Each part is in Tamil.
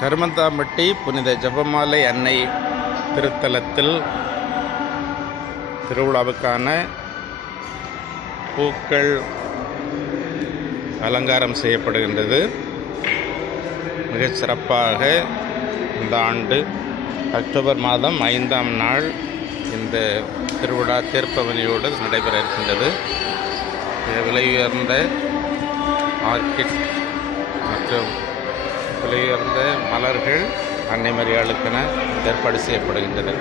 கருமந்தாம்பட்டி புனித ஜெபமாலை அன்னை திருத்தலத்தில் திருவிழாவுக்கான பூக்கள் அலங்காரம் செய்யப்படுகின்றது. மிகச் சிறப்பாக இந்த ஆண்டு அக்டோபர் மாதம் 5ஆம் நாள் இந்த திருவிழா தேர்ப்பவனியோடு நடைபெற இருக்கின்றது. விலையுயர்ந்த ஆர்கிட் மற்றும் விலையுயர்ந்த மலர்கள் அன்னை மரியாளுக்கென ஏற்பாடு செய்யப்படுகின்றன.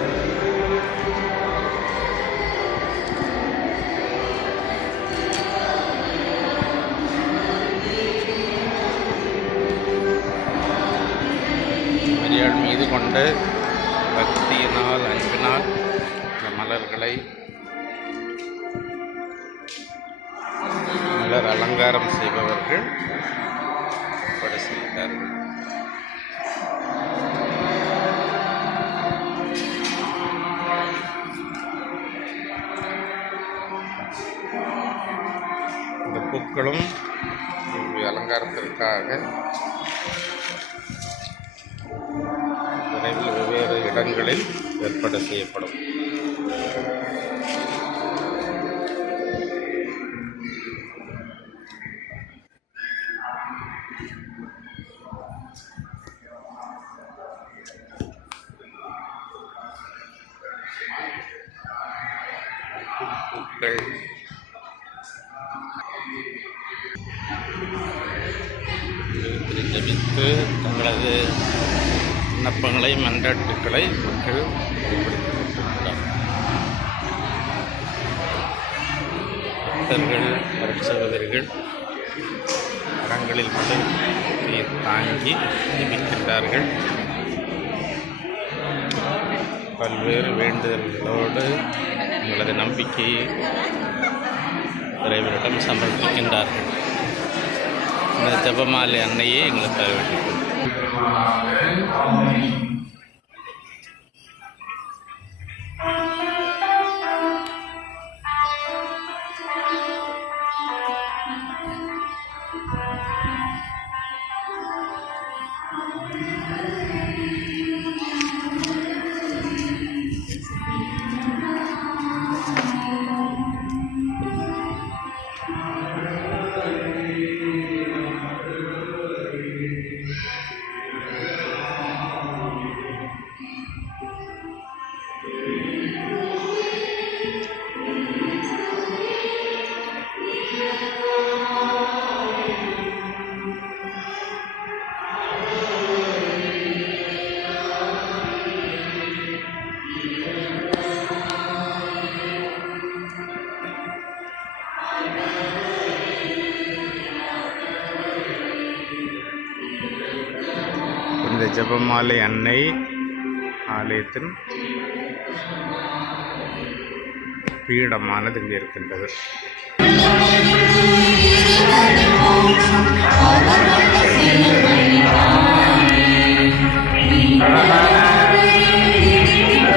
மரியாள் மீது கொண்ட பக்தியினால் அன்பினால் இந்த மலர்களை மலர் அலங்காரம் செய்பவர்கள் ஏற்பாடு செய்கிறார்கள். இந்த பூக்களும் அலங்காரத்திற்காக விரைவில் வெவ்வேறு இடங்களில் ஏற்பாடு செய்யப்படும். பூக்கள் ஜபித்து தங்களது விண்ணப்பங்களை மன்றாட்டுக்களை மக்கள் வெளிப்படுத்தினார். பக்தர்கள் சகோதரிகள் கரங்களில் தாங்கி ஜபிக்கின்றார்கள். பல்வேறு வேண்டுதல்களோடு உங்களது நம்பிக்கையை இறைவனிடம் சமர்ப்பிக்கின்றார்கள். இந்த ஜெபமாலை அன்னையே எங்களுக்காக வேண்டிக் இந்த ஜெபமாலை அன்னை ஆலயத்தின் பீடமானது இங்கே இருக்கின்றது.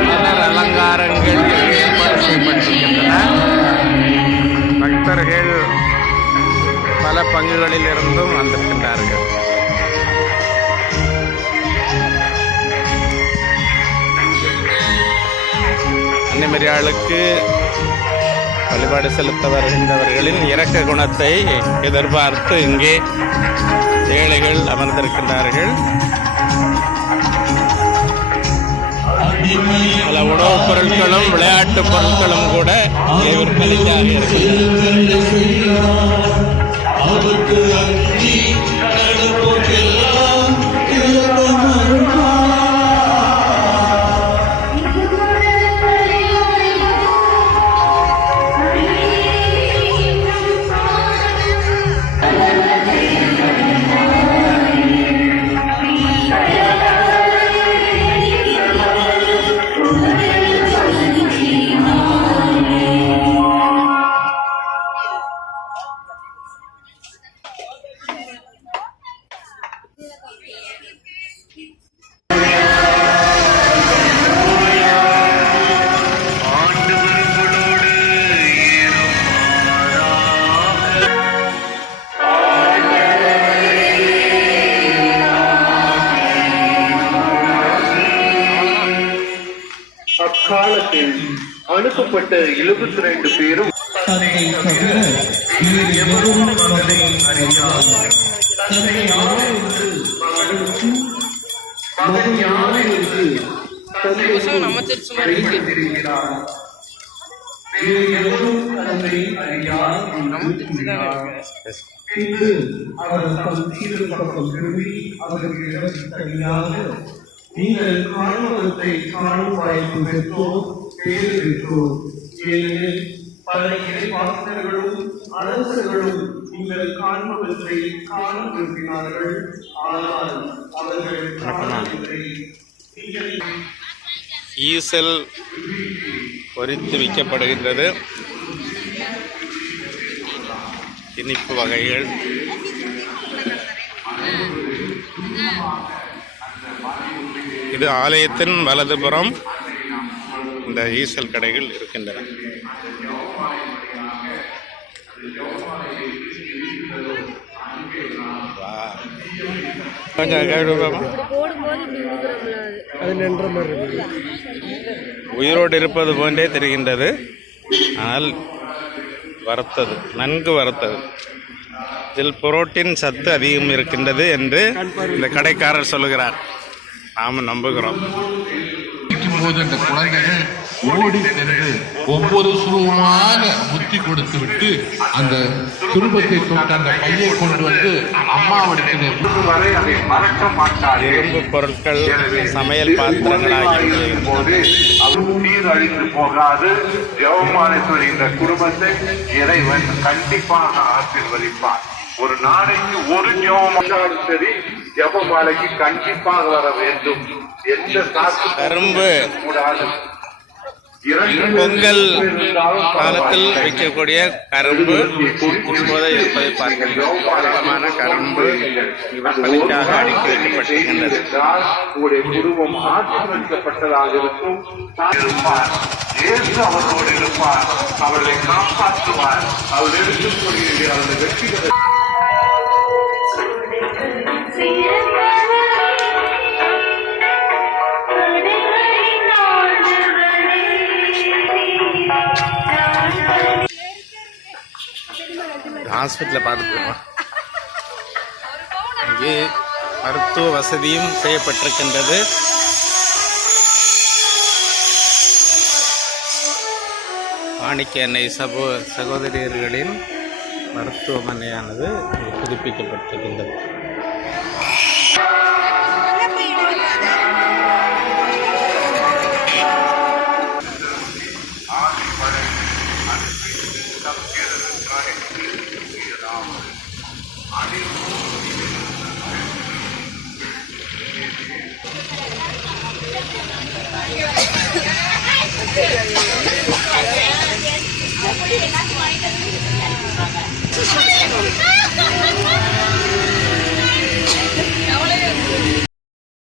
மலர் அலங்காரங்கள் ஏற்பாடு செய்யப்பட்டிருக்கின்றன. பக்தர்கள் பல பங்குகளில் இருந்தும் வந்திருக்கின்றார்கள். அன்னை மரியாளுக்கு வழிபாடு செலுத்த வருகின்றவர்களின் இரக்க குணத்தை எதிர்பார்த்து இங்கே ஏழைகள் அமர்ந்திருக்கின்றார்கள். பல உணவுப் பொருட்களும் விளையாட்டுப் பொருட்களும் கூட விற்பனையாக இருக்கின்றன. அக்காலத்தில் அனுப்பப்பட்ட 72 பேரும் தன்னை தவிர வேறு எவரும் மகனை அறியார். தன்னை யார் என்று மகனுக்கும் மகன் யார் என்று தந்தைக்கும் தெரிகிறார். வேறு எவரும் தன்னை அறியார் என்று கூறினார். பின்பு அவர் தம் சீடர் பக்கம் திரும்பி அவர்களிடம் தனியாக, நீங்கள் காணுவதை காணும் வாய்ப்பு பெற்றோர் பேறு பெற்றோர். ஏனெனில் பல இறைவாசகர்களும் அரசர்களும் நீங்கள் காண்பவற்றை காண விரும்பினார்கள், ஆனால் அவர்கள் காணவில்லை. ஈசல் பொரித்து விற்கப்படுகின்றது. இனிப்பு வகைகள் இது ஆலயத்தின் வலதுபுறம் இந்த ஈசல் கடைகள் இருக்கின்றன. உயிரோடு இருப்பது போன்றே தெரிகின்றது, ஆனால் வறுத்தது, நன்கு வறுத்தது. இதில் புரோட்டீன் சத்து அதிகம் இருக்கின்றது என்று இந்த கடைக்காரர் சொல்லுகிறார். நாம் நம்புகிறோம். போது அந்த குழந்தைகள் ஓடி சென்று ஒவ்வொரு சுருவமான புத்தி கொடுத்து விட்டு அந்த துருபத்தை தொட்டு அந்த கையை கொண்டு வந்து அம்மாவிடத்தில் வரை அதை மறக்க மாட்டார். இரும்பு பொருட்கள், சமையல் பாத்திரங்களாகி போது அவரும் நீர் அழிந்து போகாது. ஜெபமாலை இந்த குடும்பத்தை இறைவன் கண்டிப்பாக ஆசீர்வதிப்பார். ஒரு நாளைக்கு ஒரு ஜெபமாலும் சரி, ஜெபமாலைக்கு கண்டிப்பாக வர வேண்டும். எந்த சாக்கு கரும்பு கூடாது. பொங்கல் காலத்தில் வைக்கக்கூடிய கரும்பு இப்போது இருப்பதை பார்க்கின்றன. கரும்பு விற்பனைக்காக அடுக்கி வைக்கப்பட்டிருக்கின்றது. உங்களுடைய குடும்பம் ஆசீர்வதிக்கப்பட்டதாக இருக்கும். இயேசு அவர்களோடு இருப்பார், அவர்களை காப்பாற்றுவார். அவர் எடுக்கக்கூடிய அவருடைய வெற்றிகளை ஹாஸ்பிட்டலில் பார்த்துக்கலாம். இங்கே மருத்துவ வசதியும் செய்யப்பட்டிருக்கின்றது. மாணிக்க அன்னை சகோதரியர்களின் மருத்துவமனையானது புதுப்பிக்கப்பட்டிருக்கின்றது.